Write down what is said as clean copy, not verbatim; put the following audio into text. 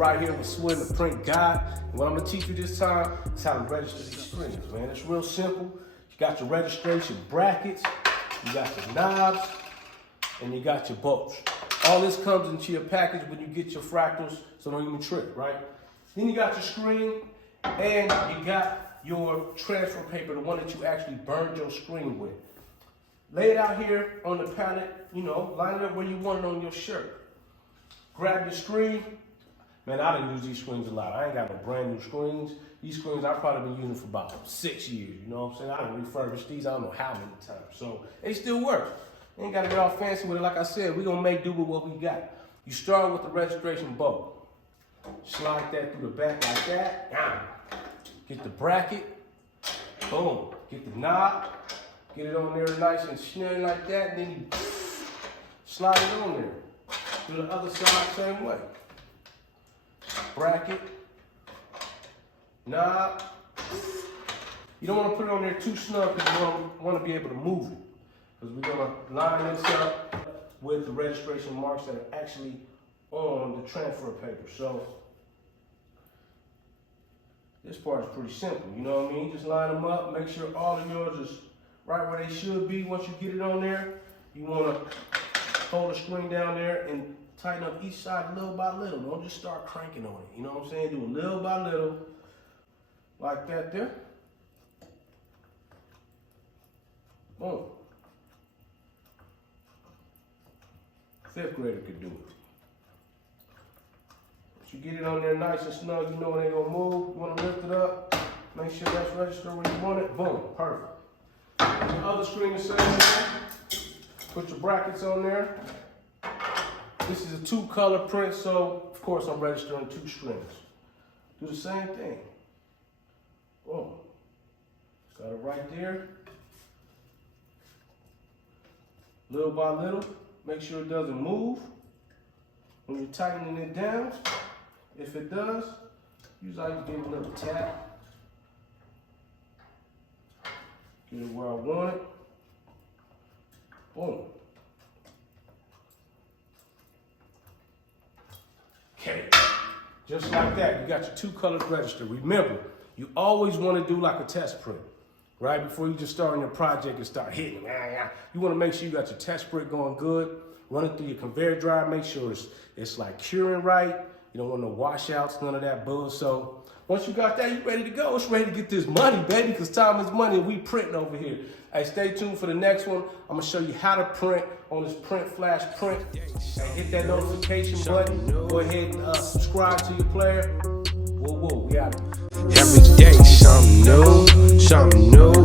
right here with Swin Da Print God. And what I'm gonna teach you this time is how to register these screens, man. It's real simple. You got your registration brackets, you got your knobs, and you got your bolts. All this comes into your package when you get your fractals, so don't even trip, right? Then you got your screen, and you got your transfer paper, the one that you actually burned your screen with. Lay it out here on the pallet, you know, line it up where you want it on your shirt. Grab your screen. Man, I done use these screens a lot. I ain't got no brand new screens. These screens I've probably been using for about 6 years, you know what I'm saying? I done refurbished these I don't know how many times. So they still work. Ain't gotta get all fancy with it. Like I said, we gonna make do with what we got. You start with the registration bolt. Slide that through the back like that. Get the bracket. Boom. Get the knob. Get it on there nice and snug like that. And then you slide it on there. Do the other side same way. Bracket. Knob. You don't want to put it on there too snug because you want to be able to move it. Because we're going to line this up with the registration marks that are actually on the transfer paper. So this part is pretty simple, you know what I mean? Just line them up, make sure all of yours is right where they should be. Once you get it on there, you want to hold the screen down there and tighten up each side little by little. Don't just start cranking on it, you know what I'm saying? Do it little by little, like that there. Boom. 5th grader could do it. Once you get it on there nice and snug, you know it ain't gonna move. You wanna lift it up, make sure that's registered where you want it. Boom, perfect. The other screen the same way. Put your brackets on there. This is a 2-color print, so of course I'm registering 2 strings. Do the same thing. Boom. Got it right there. Little by little. Make sure it doesn't move. When you're tightening it down, if it does, usually I can give it a little tap. Get it where I want it. Boom. Okay, just like that, you got your 2 colors registered. Remember, you always want to do like a test print, right? Before you just start on your project and start hitting them. You want to make sure you got your test print going good. Run it through your conveyor dryer. Make sure it's like curing right. You don't want no washouts, none of that buzz. So once you got that, you ready to go. It's ready to get this money, baby, because time is money and we printing over here. Hey, stay tuned for the next one. I'm going to show you how to print on this Print Flash Print. Hey, hit that notification button. Go ahead and subscribe to your player. Whoa, we out of here. Every day, something new, something new.